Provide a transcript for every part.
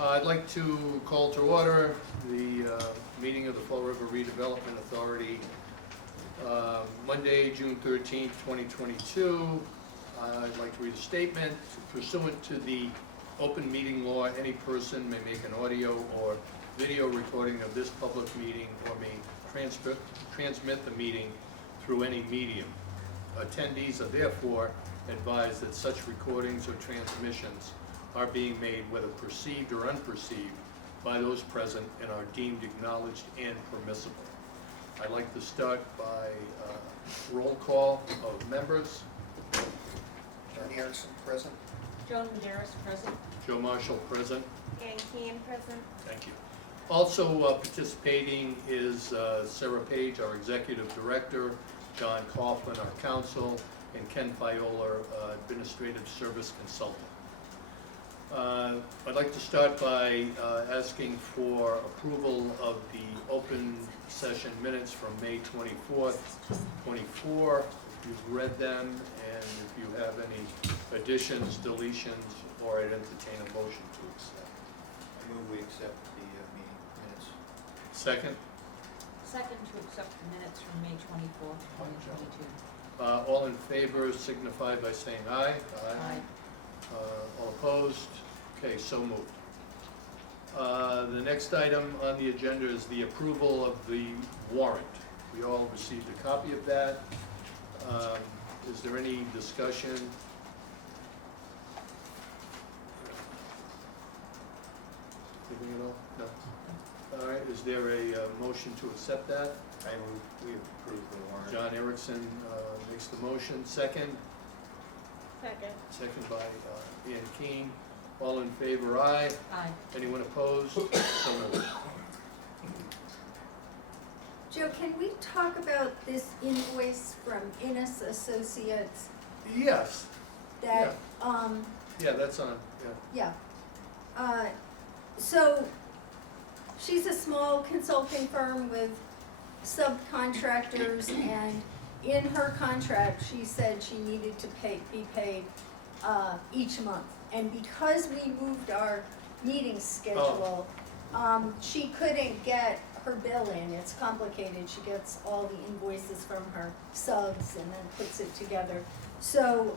I'd like to call to order the meeting of the Fall River Redevelopment Authority, Monday, June 13th, 2022. I'd like to read a statement. Pursuant to the open meeting law, any person may make an audio or video recording of this public meeting or may transmit the meeting through any medium. Attendees are therefore advised that such recordings or transmissions are being made, whether perceived or unperceived, by those present and are deemed acknowledged and permissible. I'd like to start by roll call of members. John Erickson, present. Joan Maderas, present. Joe Marshall, present. Ann Keane, present. Thank you. Also participating is Sarah Page, our Executive Director, John Coughlin, our Counsel, and Ken Fiola, Administrative Service Consultant. I'd like to start by asking for approval of the open session minutes from May 24th, 24. If you've read them, and if you have any additions, deletions, or I'd entertain a motion to accept. I move we accept the meeting minutes. Second? Second to accept the minutes from May 24th, 2022. All in favor signify by saying aye. Aye. All opposed? Okay, so moved. The next item on the agenda is the approval of the warrant. We all received a copy of that. Is there any discussion? Anything at all? No? All right, is there a motion to accept that? I move we approve the warrant. John Erickson makes the motion. Second? Second. Second by Ann Keane. All in favor, aye. Aye. Anyone opposed? So moved. Joe, can we talk about this invoice from Innes Associates Yes. that, Yeah, that's on, yeah. so she's a small consulting firm with subcontractors, and in her contract, she said she needed to be paid each month. And because we moved our meeting schedule, she couldn't get her bill in. It's complicated. She gets all the invoices from her subs and then puts it together. So,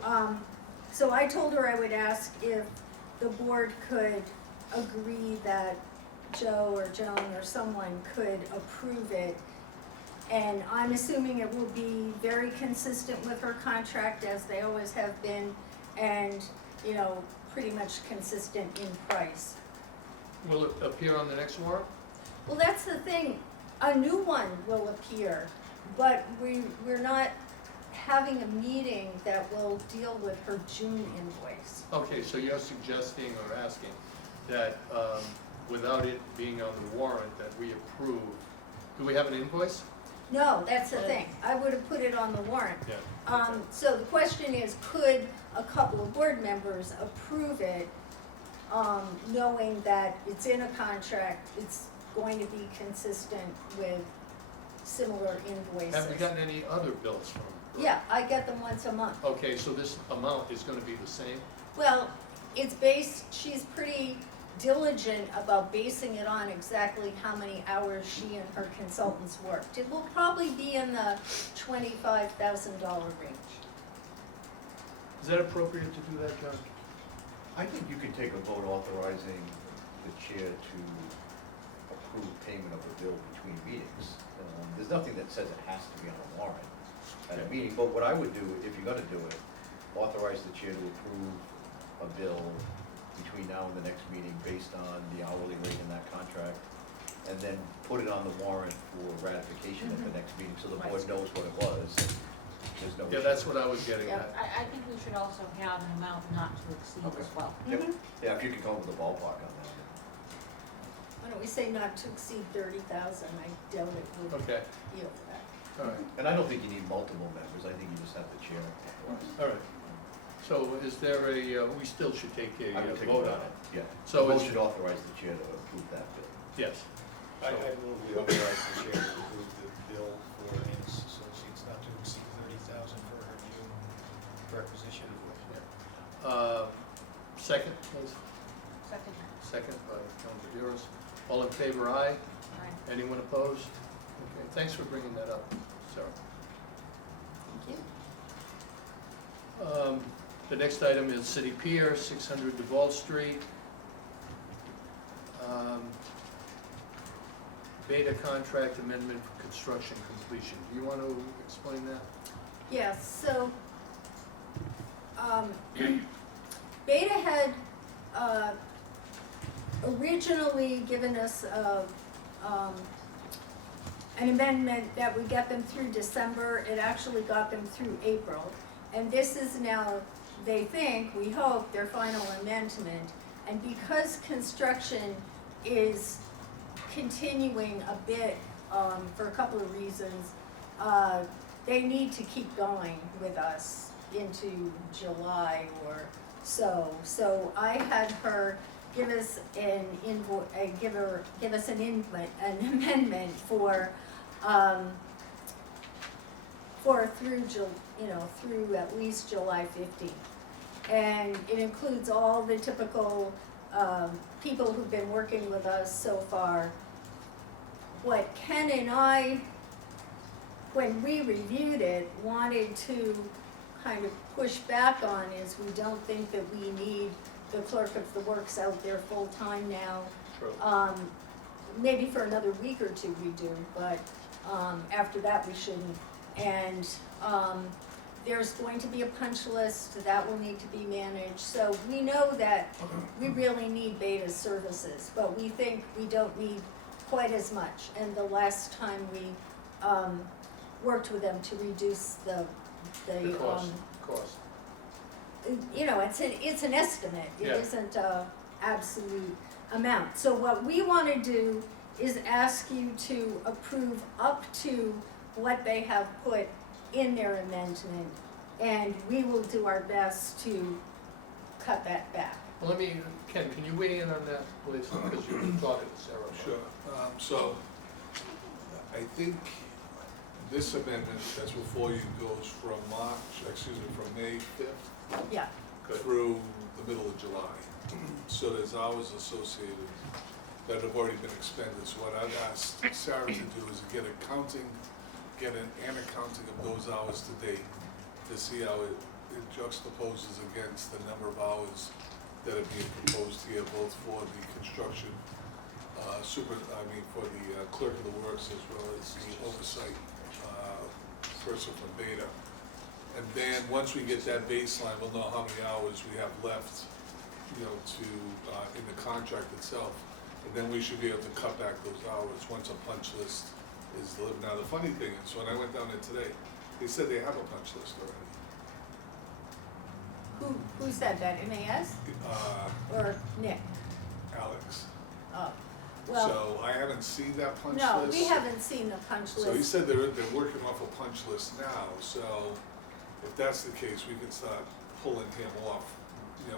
so I told her I would ask if the board could agree that Joe or Joan or someone could approve it. And I'm assuming it will be very consistent with her contract, as they always have been, and, you know, pretty much consistent in price. Will it appear on the next warrant? Well, that's the thing, a new one will appear, but we're not having a meeting that will deal with her June invoice. Okay, so you're suggesting or asking that without it being on the warrant, that we approve. Do we have an invoice? No, that's the thing, I would have put it on the warrant. Yeah. So the question is, could a couple of board members approve it, knowing that it's in a contract, it's going to be consistent with similar invoices? Have we gotten any other bills from her? Yeah, I get them once a month. Okay, so this amount is gonna be the same? Well, she's pretty diligent about basing it on exactly how many hours she and her consultants worked. It will probably be in the $25,000 range. Is that appropriate to do that, John? I think you could take a vote authorizing the chair to approve payment of a bill between meetings. There's nothing that says it has to be on a warrant at a meeting, but what I would do, if you're gonna do it, authorize the chair to approve a bill between now and the next meeting based on the hourly rate in that contract, and then put it on the warrant for ratification at the next meeting, so the board knows what it was. There's no Yeah, issue. that's what I was getting Yeah, at. I think we should also have an amount not to exceed Okay. as well. Yep. Mhm. Yeah, if you could come up with a ballpark on that. Why don't we say not to exceed 30,000, I doubt it would Okay, yield that. all right, And I don't think you need multiple members, I think you just have the chair authorize. all right. So is there we still should take a I would take a vote on it? Yeah. So The is- motion authorize the chair to approve that bill. Yes. I move we authorize the chair to approve the bill for Innes Associates not to exceed $30,000 for her June requisition. Second, please. Second. second by Councilor Dearest. All in favor, aye? Aye. Anyone opposed? Okay, thanks for bringing that up, Sarah. Thank you. The next item is City Pier, 600 Duval Street. Beta contract amendment for construction completion. Do you want to explain that? Yes, so, Beta had, originally given us, an amendment that would get them through December. It actually got them through April. And this is now, they think, we hope, their final amendment. And because construction is continuing a bit, for a couple of reasons, they need to keep going with us into July or so. So I had her give us an amendment for through at least July 15th. And it includes all the typical, people who've been working with us so far. What Ken and I, when we reviewed it, wanted to kind of push back on is we don't think that we need the clerk of the works out there full-time now. True. Maybe for another week or two we do, but, after that we shouldn't. And, there's going to be a punch list that will need to be managed, so we know that we really need Beta's services, but we think we don't need quite as much. And the last time we, worked with them to reduce the Cost. you know, it's an estimate, it Yeah. isn't a absolute amount. So what we wanna do is ask you to approve up to what they have put in their amendment, and we will do our best to cut that back. Well, let me, Ken, can you weigh in on that, please, because you've been talking to Sarah. about it. Sure, so, I think this amendment that's before you goes from from May 5th Yeah, Good. through the middle of July. So there's hours associated that have already been expended. So what I've asked Sarah to do is get an accounting of those hours to date, to see how it juxtaposes against the number of hours that are being proposed here, both for the construction, for the clerk of the works as well as the oversight person from Beta. And then, once we get that baseline, we'll know how many hours we have left, in the contract itself. And then we should be able to cut back those hours once a punch list is delivered. Now, the funny thing is, when I went down there today, they said they have a punch list already. who said that, MAS or Nick? Alex. Oh, well, So I haven't seen that punch list. no, we haven't seen the punch list. So he said they're working off a punch list now, so if that's the case, we can start pulling him off,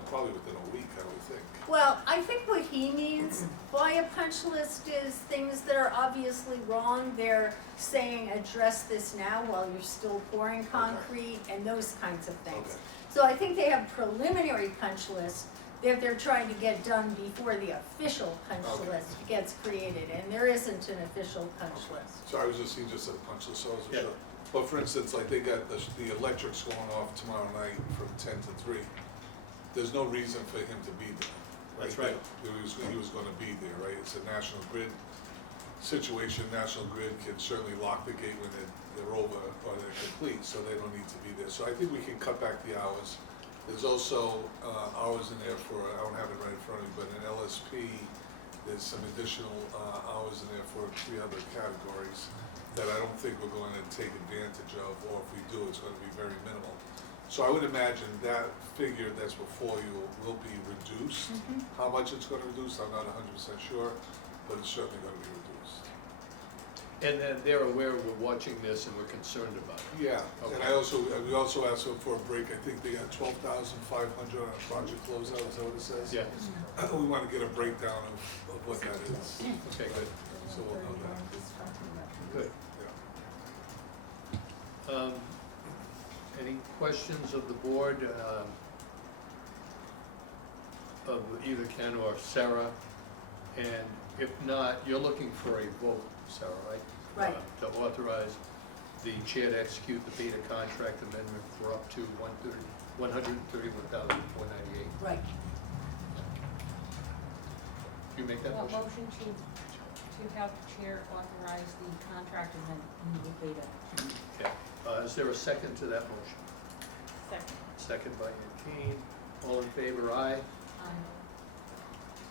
probably within a week, I would think. Well, I think what he means by a punch list is things that are obviously wrong. They're saying address this now while you're still pouring concrete and those kinds of things. Okay. So I think they have preliminary punch lists that they're trying to get done before the official punch Okay. list gets created, and there isn't an official punch list. So he just said punch list, so I wasn't Yeah. sure. But for instance, like they got the electrics going off tomorrow night from 10 to 3. There's no reason for him to be there. That's right. He was gonna be there, right? It's a National Grid situation. National Grid can certainly lock the gate when they're over or they're complete, so they don't need to be there. So I think we can cut back the hours. There's also hours in there for, I don't have it right in front of me, but in LSP, there's some additional hours in there for 3 other categories that I don't think we're going to take advantage of, or if we do, it's going to be very minimal. So I would imagine that figure that's before you will be reduced. How much it's going to reduce, I'm not 100% sure, but it's certainly going to be reduced. And then they're aware we're watching this and we're concerned about it. Yeah, and Okay. we also asked them for a break. I think they got 12,500 on a project closeout, is that what it says? Yeah, We want to get a breakdown of what that is, okay, good, so we'll know that. good. Yeah. Any questions of the board? of either Ken or Sarah, and if not, you're looking for a vote, Sarah, right? Right. To authorize the chair to execute the beta contract amendment for up to $131,498. Right. You make that Well, motion? motion to have the chair authorize the contract and then move Beta. Okay. Is there a second to that motion? Second. Second by Ann Kane. All in favor, aye.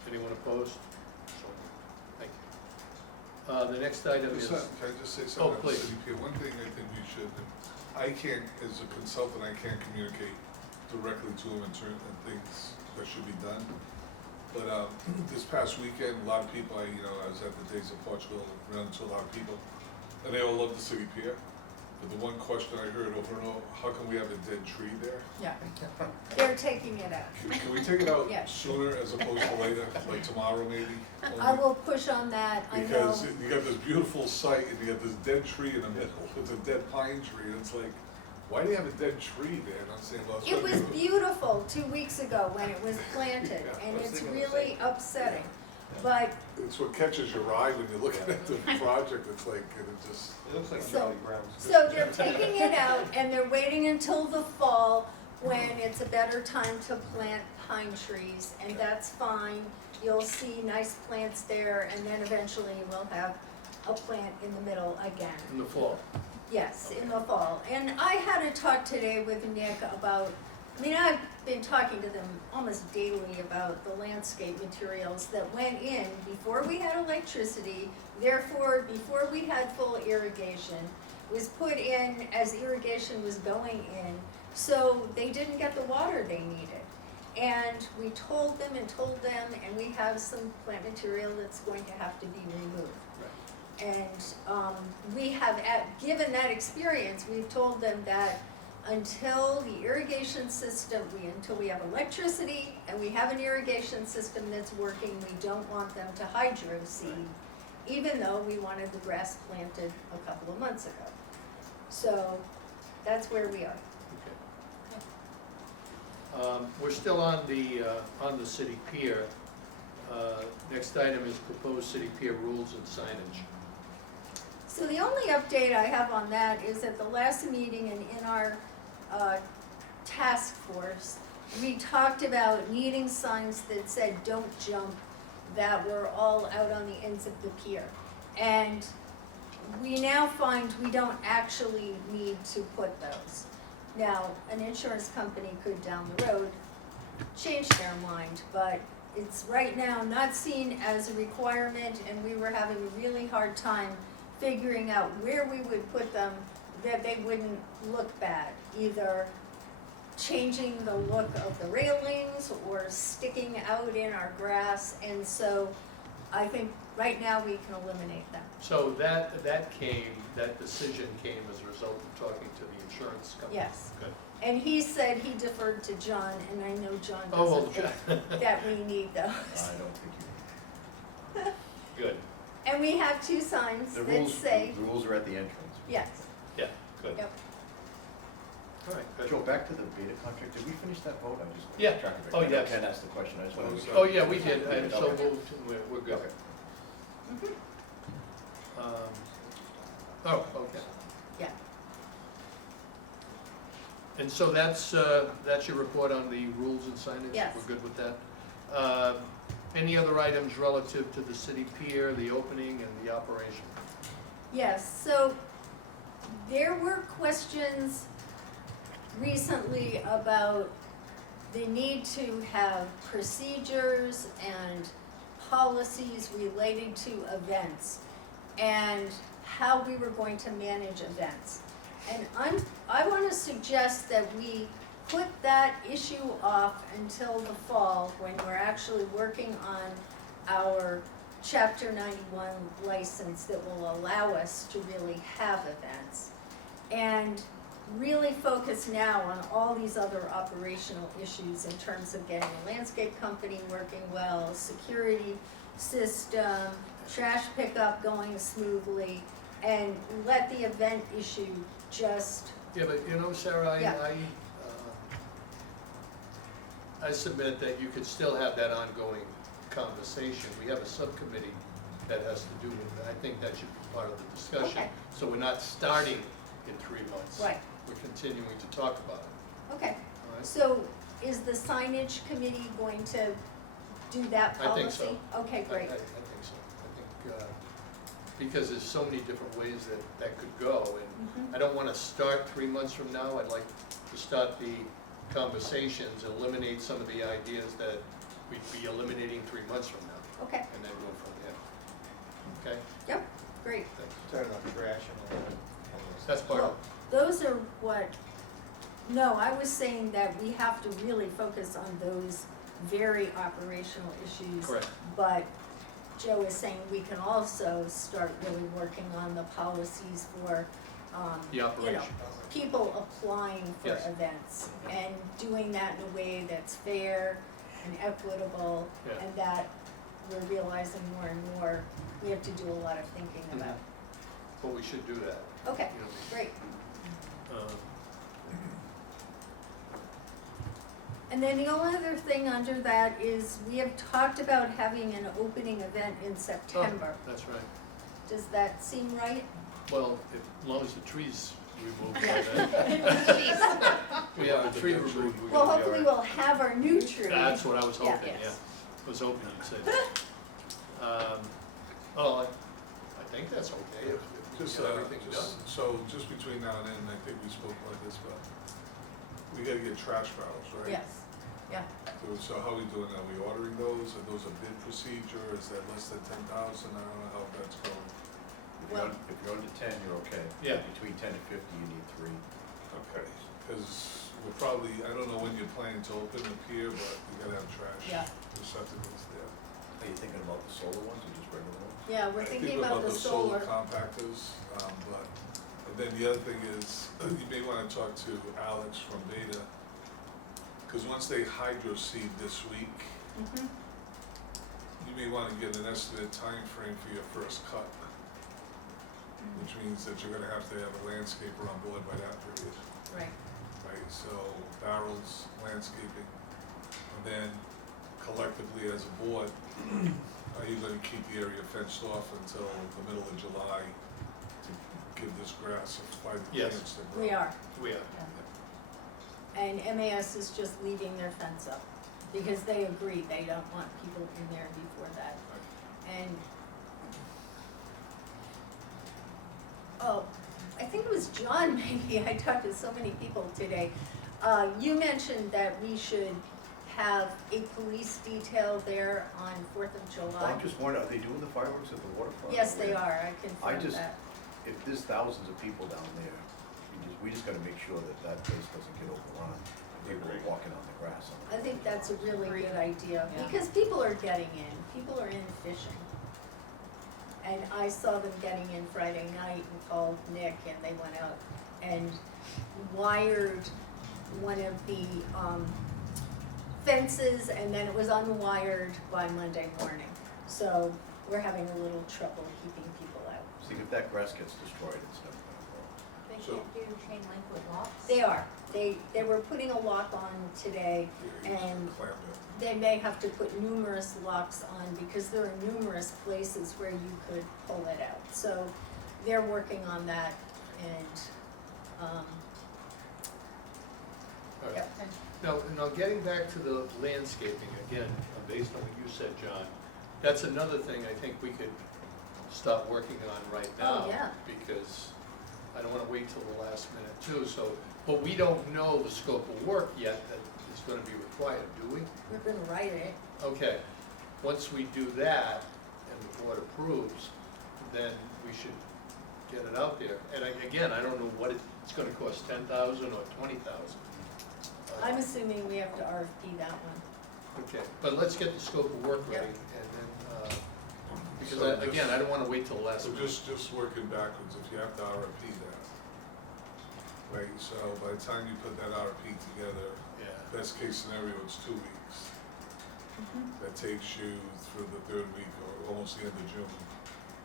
Anyone opposed? So, thank you. The next item is, Can I just say something? on please. City Pier? One thing I think we should, I can't, as a consultant, I can't communicate directly to them in certain things that should be done. But this past weekend, a lot of people, I was at the Days of Portugal, ran into a lot of people, and they all love the City Pier. But the one question I heard over and over, how come we have a dead tree there? Yeah. They're taking it out. Can we take it out Yeah. sooner as opposed to later, like tomorrow maybe? I will push on that, I know. Because you got this beautiful site and you got this dead tree in the middle, it's a dead pine tree, and it's like, why do you have a dead tree there? And I'm saying, well, it's It gonna was be- beautiful 2 weeks ago when it was planted, Yeah, and I was it's thinking the really same. upsetting. But, It's what catches your eye when you're looking at the project, it's like, and it just, It looks like So- Charlie Brown's. so they're taking it out and they're waiting until the fall when it's a better time to plant pine trees, and that's fine. You'll see nice plants there, and then eventually we'll have a plant in the middle again. in the fall. Yes, in the fall. And I had a talk today with Nick about, I've been talking to them almost daily about the landscape materials that went in before we had electricity, therefore, before we had full irrigation, was put in as irrigation was going in, so they didn't get the water they needed. And we told them, and we have some plant material that's going to have to be removed. And we have, given that experience, we've told them that until the irrigation system, until we have electricity and we have an irrigation system that's working, we don't want them to hydro seed, even though we wanted the grass planted a couple of months ago. So that's where we are. Okay. We're still on the city pier. Next item is proposed city pier rules and signage. So the only update I have on that is at the last meeting and in our task force, we talked about needing signs that said "don't jump" that were all out on the ends of the pier. And we now find we don't actually need to put those. Now, an insurance company could down the road change their mind, but it's right now not seen as a requirement, and we were having a really hard time figuring out where we would put them that they wouldn't look bad, either changing the look of the railings or sticking out in our grass, and so I think right now we can eliminate them. So that decision came as a result of talking to the insurance company? Yes. Good. And he said he deferred to John, and I know John Oh, well, doesn't think that we need those. I don't think Good, And we have two signs you, that say, the rules are at the entrance. yes, yeah, good. yep. All right, good. Joe, back to the beta contract, did we finish that vote? I just. Yeah. track of it. Oh, I know yes. Ken asked the question, I just wanted to. Oh, yeah, we did, and so Okay. moved, we're good. Okay. Oh, okay. Yeah. And so that's your report on the rules and signage? Yes. We're good with that? Any other items relative to the city pier, the opening and the operation? Yes, so there were questions recently about the need to have procedures and policies related to events and how we were going to manage events. And I want to suggest that we put that issue off until the fall when we're actually working on our Chapter 91 license that will allow us to really have events. And really focus now on all these other operational issues in terms of getting a landscape company working well, security system, trash pickup going smoothly, and let the event issue just, Yeah, but you know, Sarah, Yeah. I submit that you could still have that ongoing conversation. We have a subcommittee that has to do with it. I think that should be part of the discussion. Okay. So we're not starting in 3 months. Right. We're continuing to talk about it, Okay, all right? so is the signage committee going to do that I policy? think so. Okay, great. I think so. I think, because there's so many different ways that could go. And Mhm. I don't want to start 3 months from now. I'd like to start the conversations, eliminate some of the ideas that we'd be eliminating 3 months from now, Okay, and then go from there. Okay? yep, great. Thanks. Talking about trash and all that. That's part of Well, those are what, no, I was saying that we have to really focus on those very operational issues. Correct. But Joe is saying we can also start really working on the policies for, The operation. people applying for Yes. events and doing that in a way that's fair and equitable, Yeah. and that we're realizing more and more we have to do a lot of thinking about. But we should do that. Okay, You know, great. um, And then the only other thing under that is we have talked about having an opening event in September. That's right. Does that seem right? Well, as long as the trees removed by Yeah. then. We have a tree removed. we're Well, gonna be hopefully all right. we'll have our new tree. That's what I was Yeah. hoping, yeah. Yes. I was hoping you'd say that. Oh, I think that's okay if we Just, get everything done. so just between now and then, I think we spoke about this, but we gotta get trash barrels, right? Yes, yeah. So how are we doing that? Are we ordering those? Are those a bid procedure? Is that less than 10,000? I don't know how that's going. Well- If you're under 10, you're okay. Yeah. Between 10 and 50, you need 3. Okay, because we're probably, I don't know when you're planning to open the pier, but we gotta have trash Yeah. receptacles there. Are you thinking about the solar ones or just regular ones? Yeah, we're I think thinking about the solar. compactors, but, and then the other thing is, you may wanna talk to Alex from Beta, because once they hydro seed this week, Mhm. you may wanna get an estimated time frame for your first cut, which means that you're gonna have to have a landscaper on board by that period, Right, right? So barrels, landscaping, and then collectively as a board, are you gonna keep the area fenced off until the middle of July to give this grass a fighting Yes. chance to grow? we are. We are. And MAS is just leaving their fence up because they agree they don't want people in there before that. And, oh, I think it was John maybe, I talked to so many people today. You mentioned that we should have a police detail there on 4th of Well, July. I'm just wondering, are they doing the fireworks at the waterfront? Yes, they are, I I confirmed just, that. if there's thousands of people down there, we just gotta make sure that that place doesn't get overrun. People are walking on the grass. I think that's a really good idea, Yeah. because people are getting in, people are in fishing. And I saw them getting in Friday night and called Nick, and they went out and wired one of the, fences, and then it was unwired by Monday morning. So we're having a little trouble keeping people out. See, if that grass gets destroyed, it's never gonna grow. They So- can't do chain link with locks? They are, they were putting a lock on today, Yeah, you just and clamp it. they may have to put numerous locks on because there are numerous places where you could pull it out. So they're working on that, and, All right. yep. Now, getting back to the landscaping, again, based on what you said, John, that's another thing I think we could start working on right now. Oh, yeah. Because I don't wanna wait till the last minute too, so, but we don't know the scope of work yet that is gonna be required, do we? We're gonna write it. Okay, once we do that and the board approves, then we should get it out there. And again, I don't know what it's gonna cost, 10,000 or 20,000. I'm assuming we have to RFP that one. Okay, but let's get the scope of work ready, Yep. and then, because So again, I don't wanna wait till the last So minute. just working backwards, if you have to RFP that, right, so by the time you put that RFP together, Yeah, best case scenario, it's 2 weeks. That takes you through the 3rd week or almost the end of June.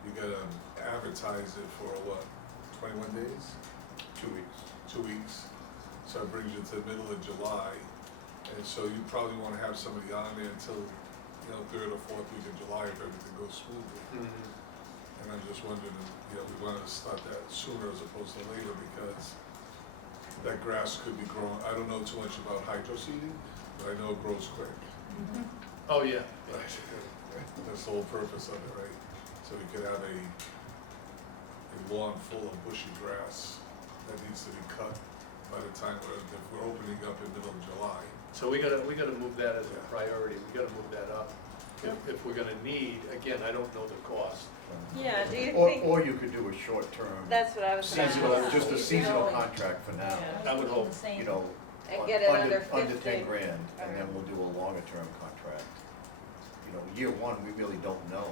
You gotta advertise it for what, 21 days? 2 weeks. 2 weeks. So it brings you to the middle of July, And so you probably wanna have somebody on there until, third or fourth week of July if everything goes smoothly. And I'm just wondering, we wanna start that sooner as opposed to later because that grass could be growing, I don't know too much about hydro seeding, but I know it grows quick. Oh, yeah. That's the whole purpose of it, right? So we could have a lawn full of bushy grass that needs to be cut by the time if we're opening up in middle of July. So we gotta move that as a priority, we gotta move that up. If we're gonna need, again, I don't know the cost. Yeah, do you Or, think, or you could do a short-term, that's what I was gonna seasonal, ask. just a seasonal Really? contract for now. Yeah. I would hope. You know, And un- get it under 50. 10 grand, and then Alright. we'll do a longer-term contract. Year one, we really don't know.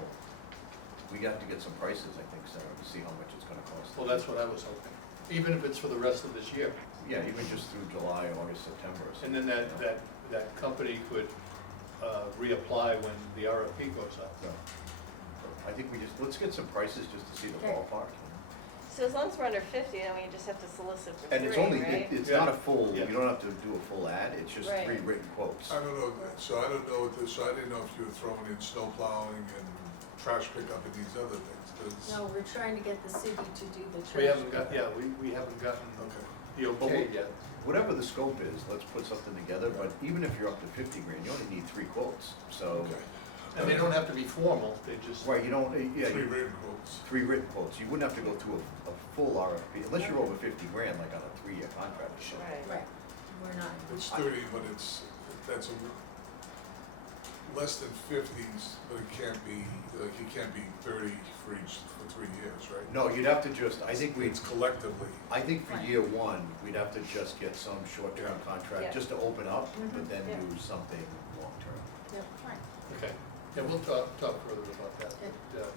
We got to get some prices, I think, Sarah, to see how much it's gonna cost. Well, that's what I was hoping, even if it's for the rest of this year. Yeah, even just through July, August, September or And something. then that company could reapply when the RFP goes up. So, I think let's get some prices just to see the Okay. ballpark. So as long as we're under 50, then we just have to solicit for And it's three, only, right? it's Yeah. not a full, Yeah. you don't have to do a full ad, it's just Right. 3 written quotes. I don't know, so I don't know what this, so I didn't know if you were throwing in snow plowing and trash pickup and these other things, 'cause- No, we're trying to get the city to do the trash. We haven't got, yeah, we haven't gotten Okay. the okay yet. Whatever the scope is, let's put something together, but even if you're up to 50 grand, you only need 3 quotes, so. Okay. And they don't have to be formal, they just. Right, you don't, yeah, 3 written quotes. 3 written quotes, you wouldn't have to go through a full RFP, unless you're over 50 grand, like on a 3-year contract or something. Right. Right, we're not. It's 30, but that's less than 50s, but it can't be, like, it can't be 30 for 3 years, right? No, you'd have to just, I think It's collectively. I think for Right. year one, we'd have to just get some short-term Yeah. contract, Yeah. just to open up, but then Yeah. do something long-term. Yep, fine. Okay, yeah, we'll talk further about that. Okay. But,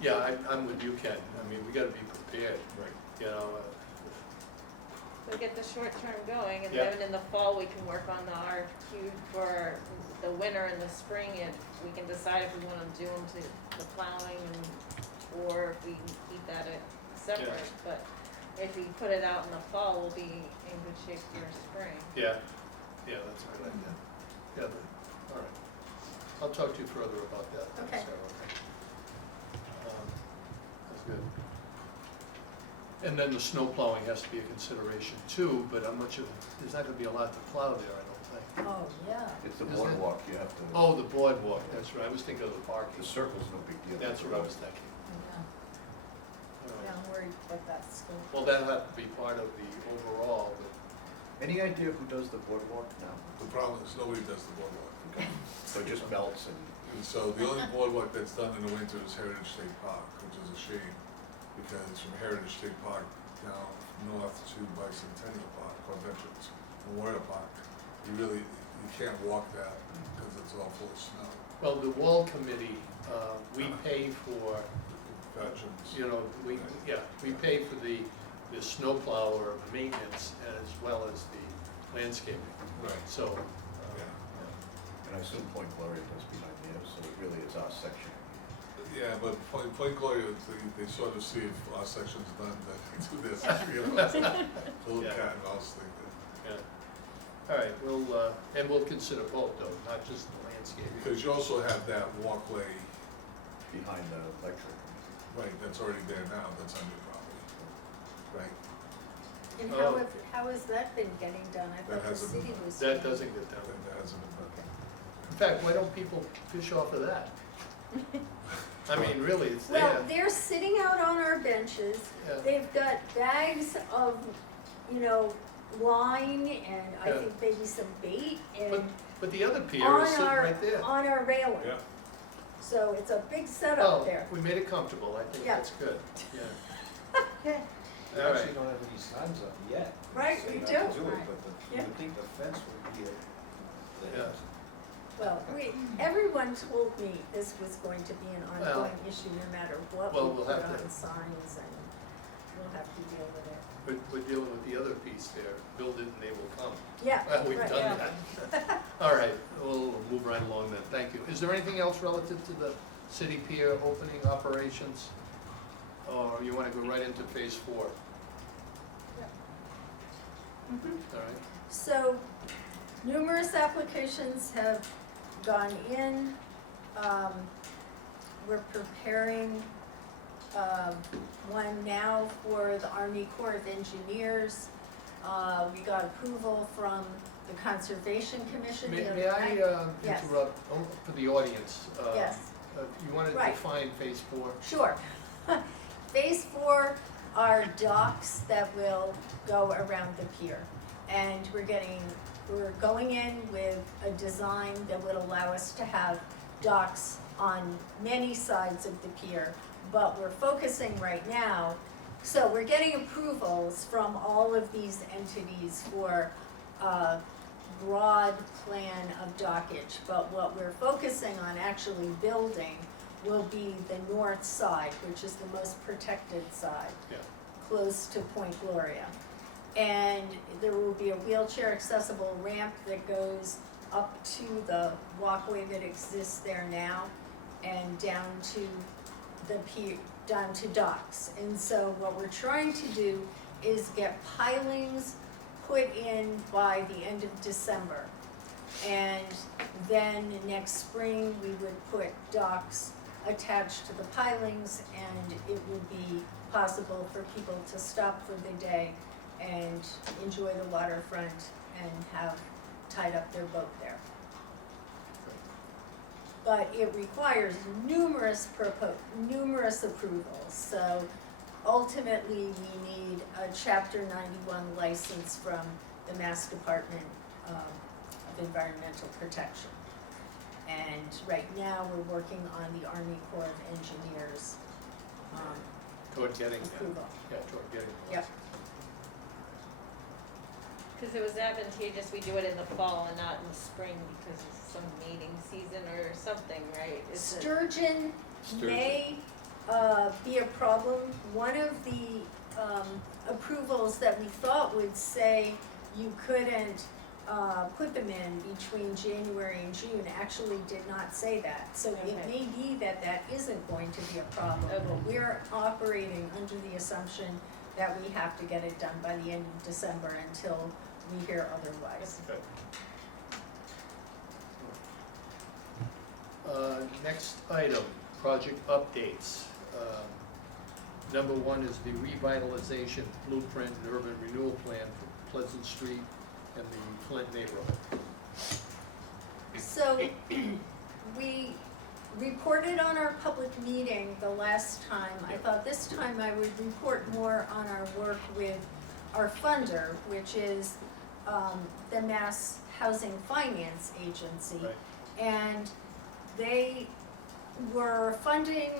yeah, I'm with you, Ken, I mean, we gotta be prepared, Right. you know. So get the short term going, and Yeah. then in the fall, we can work on the RFQ for the winter and the spring, and we can decide if we wanna do them to the plowing, or if we can keep that separate, Yeah. but if we put it out in the fall, we'll be in good shape for spring. Yeah, that's a good idea. Yeah, all right. I'll talk to you further about that. Okay. Sarah, That's good. And then the snow plowing has to be a consideration too, but how much of, there's not gonna be a lot to plow there, I don't think. Oh, yeah. It's the Is it? boardwalk, you have to, Oh, the boardwalk, that's right, I was thinking of the parking. the circle's no big deal. That's what I was thinking. Yeah, All right. yeah, I'm worried about that school. Well, that'll have to be part of the overall, but Any idea who does the boardwalk now? The problem is nobody does the boardwalk. So it just melts and, And so the only boardwalk that's done in the winter is Heritage State Park, which is a shame, because from Heritage State Park down north to Bicentennial Park or Veterans Memorial Park, you can't walk that because it's all full of snow. well, the wall committee, we pay for, Veterans. we pay for the snowplow or maintenance as well as the landscaping, Right, so, yeah. and I assume Point Gloria does behind there, so it really is our section. Yeah, but Point Gloria, they sort of see if our section's done, then they do this, it's a little Yeah. cat and mouse thing. yeah. All right, we'll consider both though, not just the landscaping. Because you also have that walkway, Behind the lecture. right, that's already there now, that's on your property. Right, And Oh. how has that been getting done? I That thought the hasn't city been- was. That doesn't get done. that hasn't been done. Okay. In fact, why don't people fish off of that? I mean, really, it's Well, there. they're sitting out on our benches. Yeah. They've got bags of, line and I Yeah. think maybe some bait But, and but the other pier on is sitting our, right there. on our railing. Yeah. So it's a big setup there. We made it comfortable, I think Yeah. that's good, yeah. Okay. We All right. actually don't have any signs up yet. Right, Say we not do. to do it, Right. but you Yeah. would think the fence would be a. Yeah. Well, everyone told me this was going to be an ongoing issue no matter what Well, we we'll put have to- on signs and we'll have to deal with it. We're dealing with the other piece there, build it and they will come. Yeah, Well, we've right. done that. All right, we'll move right along then, thank you. Is there anything else relative to the city pier opening operations? Or you wanna go right into phase 4? Mhm. All right, So, Numerous applications have gone in. We're preparing, one now for the Army Corps of Engineers. We got approval from the Conservation Commission the May other I night. Yes. interrupt, for the audience? Yes. You want to Right. define phase 4? Sure. Phase 4 are docks that will go around the pier. And we're going in with a design that would allow us to have docks on many sides of the pier. But we're focusing right now, so we're getting approvals from all of these entities for a broad plan of dockage. But what we're focusing on actually building will be the north side, which is the most protected side, Yeah. close to Point Gloria. And there will be a wheelchair accessible ramp that goes up to the walkway that exists there now and down to the pier, down to docks. And so what we're trying to do is get pilings put in by the end of December. And then next spring, we would put docks attached to the pilings, and it would be possible for people to stop for the day and enjoy the waterfront and have tied up their boat there. But it requires numerous approvals, so ultimately we need a Chapter 91 license from the Mass Department of Environmental Protection. And right now, we're working on the Army Corps of Engineers Toward getting that. approval. Yeah, toward getting that. Yep. Cause it was advantageous we do it in the fall and not in the spring because of some mating season or something, right? Is it- Sturgeon may be a problem. One of the approvals that we thought would say you couldn't put them in between January and June actually did not say that. So it Okay. may be that that isn't going to be a problem. Okay. But we're operating under the assumption that we have to get it done by the end of December until we hear otherwise. Okay. Next item, project updates. Number 1 is the revitalization blueprint and urban renewal plan for Pleasant Street and the Flint neighborhood. So, we reported on our public meeting the last time. I thought this time I would report more on our work with our funder, which is the Mass Housing Finance Agency. Right. And they were funding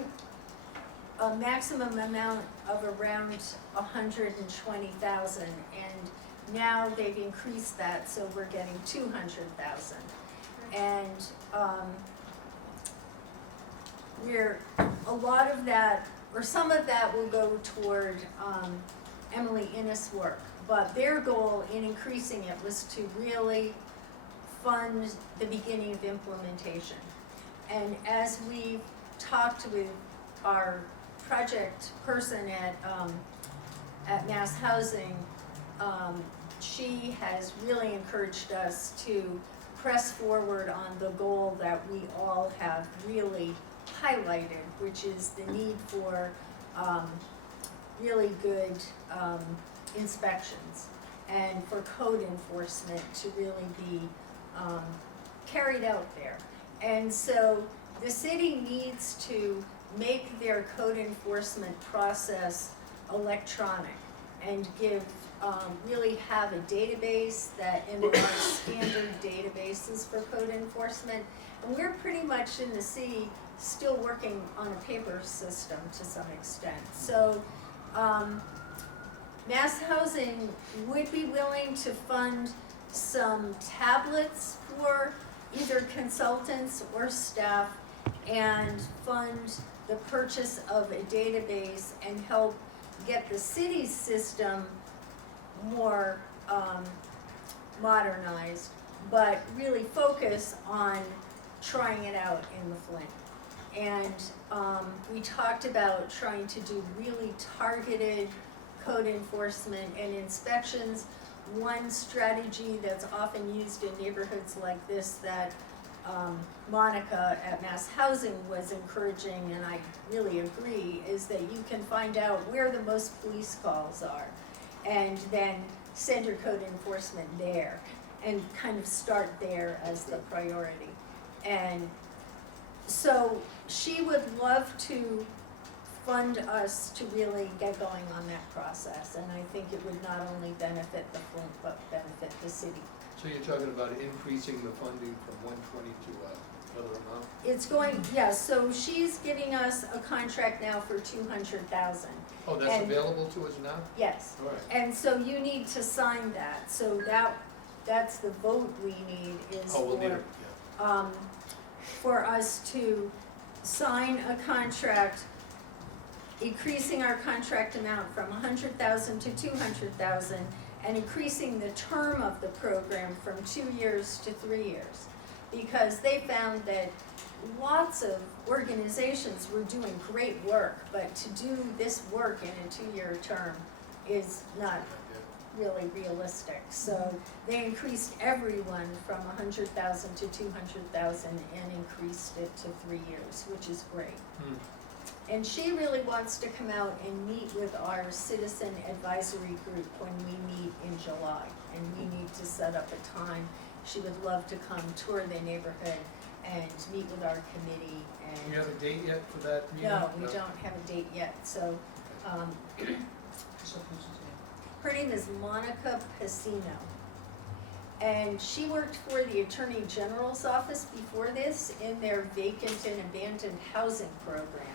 a maximum amount of around $120,000, and now they've increased that, so we're getting $200,000. And a lot of that, or some of that will go toward Emily Innes' work, but their goal in increasing it was to really fund the beginning of implementation. And as we talked with our project person at Mass Housing, she has really encouraged us to press forward on the goal that we all have really highlighted, which is the need for really good inspections and for code enforcement to really be carried out there. And so the city needs to make their code enforcement process electronic and really have a database that emulates standard databases for code enforcement. And we're pretty much in the city still working on a paper system to some extent. So Mass Housing would be willing to fund some tablets for either consultants or staff and fund the purchase of a database and help get the city's system more modernized, but really focus on trying it out in the Flint. And we talked about trying to do really targeted code enforcement and inspections one strategy that's often used in neighborhoods like this that Monica at Mass Housing was encouraging, and I really agree, is that you can find out where the most police calls are and then send your code enforcement there and kind of start there as the priority. And so she would love to fund us to really get going on that process, and I think it would not only benefit the Flint, but benefit the city. So you're talking about increasing the funding from 120 to another amount? It's going, yeah, so she's giving us a contract now for 200,000, Oh, that's And- available to us now? yes. All right. And so you need to sign that, so that's the vote we need is Oh, we'll need it, for us to sign a contract, increasing our contract amount from 100,000 to 200,000, and increasing the term of the program from 2 years to 3 years. Because they found that lots of organizations were doing great work, but to do this work in a 2-year term is not really realistic. So they increased everyone from 100,000 to 200,000 and increased it to 3 years, which is great. Hmm. And she really wants to come out and meet with our citizen advisory group when we meet in July. And we need to set up a time. She would love to come tour the neighborhood and meet with our committee Do and. you have a date yet for that meeting? No, we don't have a date yet, so, her name is Monica Pacino. And she worked for the Attorney General's office before this in their vacant and abandoned housing program.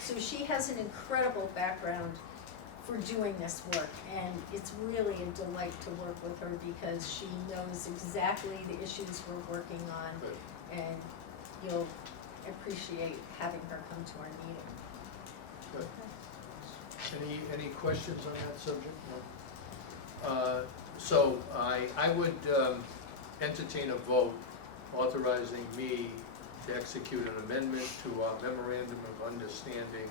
So she has an incredible background for doing this work, and it's really a delight to work with her because she knows exactly the issues we're working on, Good. and you'll appreciate having her come to our meeting. Good. Any questions on that subject? No? So I would entertain a vote authorizing me to execute an amendment to our memorandum of understanding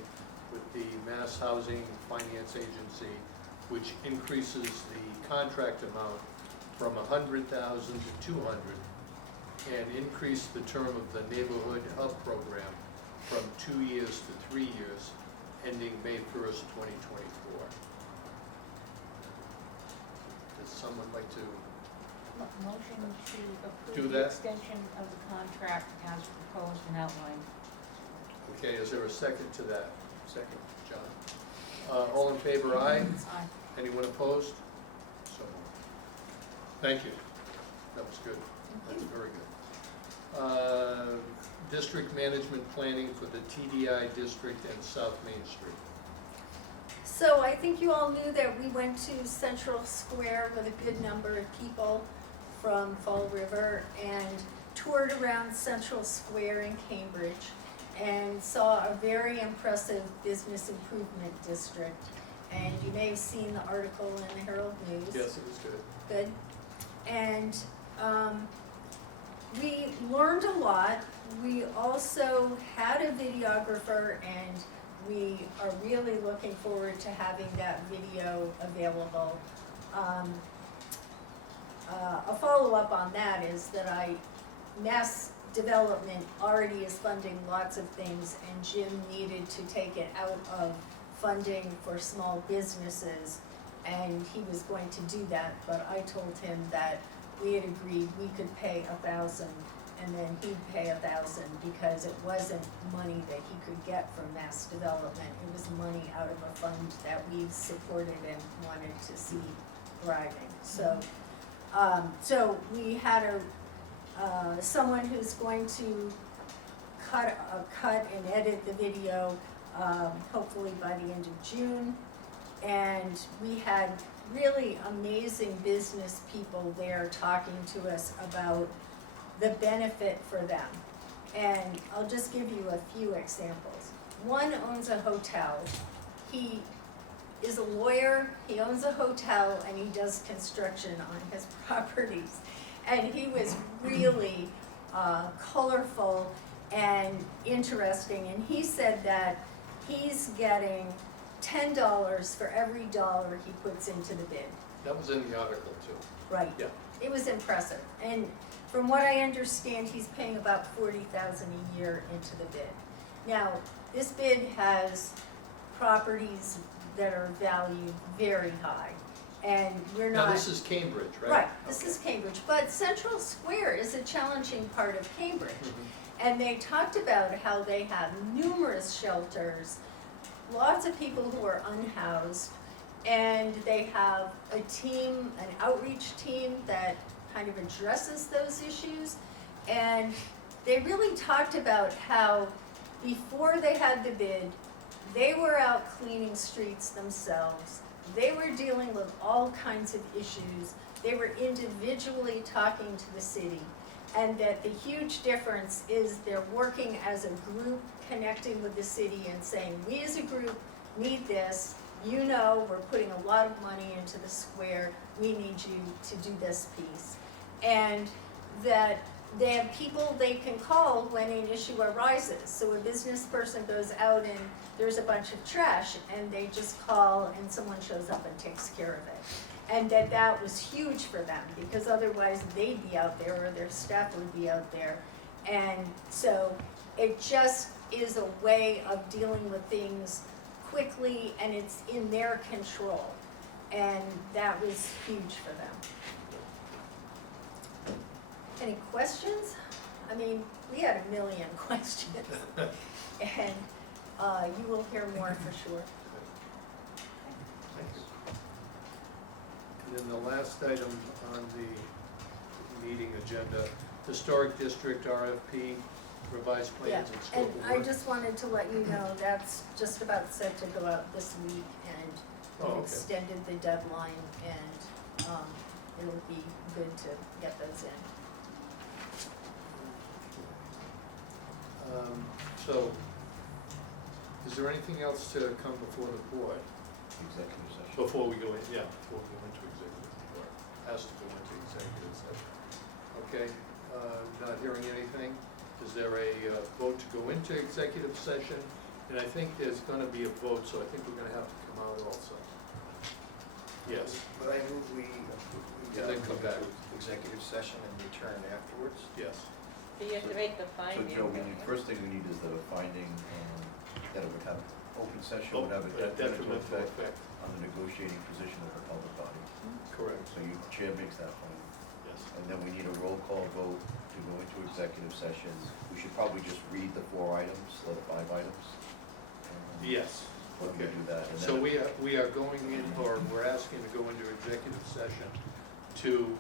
with the Mass Housing Finance Agency, which increases the contract amount from 100,000 to 200, and increase the term of the Neighborhood Hub Program from 2 years to 3 years, ending May 1st, 2024. Does someone like to? Motion to Do approve the that. extension of the contract as proposed and outlined. Okay, is there a second to that? Second, John. All in favor, aye? Aye. Anyone opposed? So moved. Thank you. That was good. That's very good. District management planning for the TDI district and South Main Street. So I think you all knew that we went to Central Square with a good number of people from Fall River and toured around Central Square in Cambridge and saw a very impressive business improvement district. And you may have seen the article in the Herald News. Yes, it was good. Good. And we learned a lot. We also had a videographer, and we are really looking forward to having that video available. A follow-up on that is that Mass Development already is funding lots of things, and Jim needed to take it out of funding for small businesses, and he was going to do that, but I told him that we had agreed we could pay 1,000 and then he'd pay 1,000 because it wasn't money that he could get from Mass Development. It was money out of a fund that we supported and wanted to see thriving. So, so we had someone who's going to cut and edit the video, hopefully by the end of June. And we had really amazing business people there talking to us about the benefit for them. And I'll just give you a few examples. One owns a hotel. He is a lawyer, he owns a hotel, and he does construction on his properties. And he was really colorful and interesting, and he said that he's getting $10 for every dollar he puts into the bid. That was in the article too. Right. Yeah. It was impressive, and from what I understand, he's paying about $40,000 a year into the bid. Now, this bid has properties that are valued very high, and we're not. Now, this is Cambridge, right? Right, this Okay. is Cambridge, but Central Square is a challenging part of Cambridge. Mhm. And they talked about how they have numerous shelters, lots of people who are unhoused, and they have a team, an outreach team that kind of addresses those issues. And they really talked about how before they had the bid, they were out cleaning streets themselves. They were dealing with all kinds of issues. They were individually talking to the city. And that the huge difference is they're working as a group, connecting with the city and saying, we as a group need this. You know, we're putting a lot of money into the square. We need you to do this piece. And that they have people they can call when an issue arises. So a business person goes out and there's a bunch of trash and they just call and someone shows up and takes care of it. And that was huge for them because otherwise they'd be out there or their staff would be out there. And so it just is a way of dealing with things quickly and it's in their control. And that was huge for them. Any questions? I mean, we had a million questions. And you will hear more for sure. Thank you. And then the last item on the meeting agenda, Historic District RFP, revised plans and scope And of I work. just wanted to let you know, that's just about set to go out this week, and Oh, we've okay. extended the deadline, and it'll be good to get those in. So, is there anything else to come before the board? Executive session. Before we go in, yeah, before we go into executive, or has to go into executive session. Okay, not hearing anything. Is there a vote to go into executive session? And I think there's gonna be a vote, so I think we're gonna have to come out also. Yes, But I move we And then come back. to executive session and return afterwards. yes. So you have to make the So finding. Joe, we need, first thing we need is the finding that it would have, open session Oh, would have a detrimental detrimental effect effect, on the negotiating position of the public body. correct, So you, chair makes that finding. yes. And then we need a roll call vote to go into executive session. We should probably just read the 4 items, or the 5 items. Yes, When we okay. do that, and So then, we are going in, or we're asking to go into executive session to,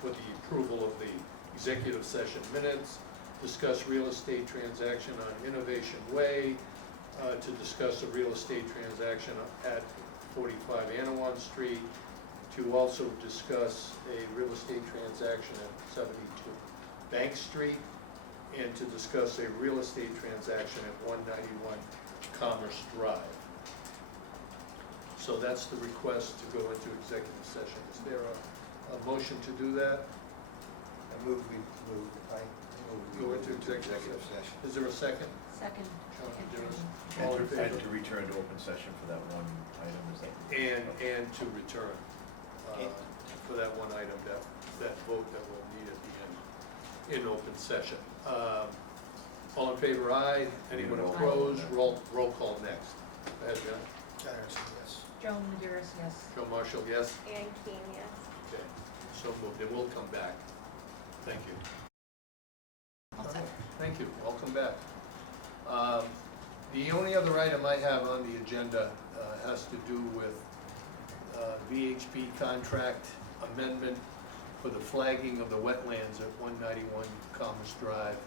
for the approval of the executive session minutes, discuss real estate transaction on Innovation Way, to discuss a real estate transaction at 45 Anawan Street, to also discuss a real estate transaction at 72 Bank Street, and to discuss a real estate transaction at 191 Commerce Drive. So that's the request to go into executive session. Is there a motion to do that? I move we Go into executive session. Is there a second? Second. Sean, do it. and All in to, and favor? to return to open session for that one item, is that? And to return for that one item, that vote that we'll need at the end in open session. All in favor, aye. Anyone Roll call. opposed? Roll call next. Go ahead, John. John Harrison, yes. Joan Maderis, yes. Joe Marshall, yes? And Keen, yes. Okay, so moved, and we'll come back. Thank you. All set. Thank you, welcome back. The only other item I have on the agenda has to do with VHP contract amendment for the flagging of the wetlands at 191 Commerce Drive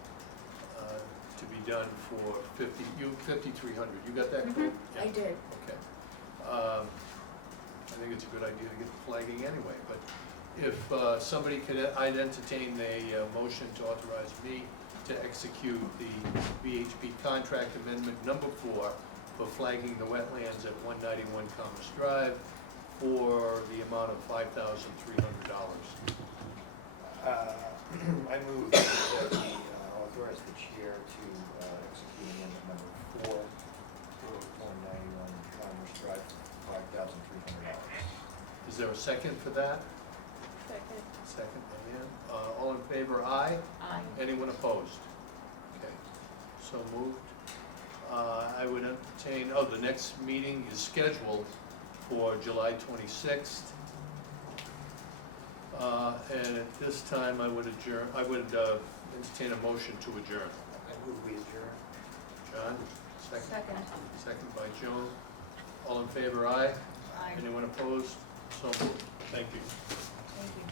to be done for 5,300. You got that quote? I did. Okay. I think it's a good idea to get the flagging anyway, but if somebody could, I'd entertain a motion to authorize me to execute the VHP contract amendment number 4 for flagging the wetlands at 191 Commerce Drive for the amount of $5,300. I move that we authorize the chair to execute amendment number 4 for 191 Commerce Drive, $5,300. Is there have a second for that? Second. Second, Diane. All in favor, aye? Aye. Anyone opposed? Okay, so moved. I would entertain, the next meeting is scheduled for July 26th. And at this time, I would entertain a motion to adjourn. I move we adjourn. John, second? Second. Second by Joan. All in favor, aye? Aye. Anyone opposed? So moved. Thank you. Thank you.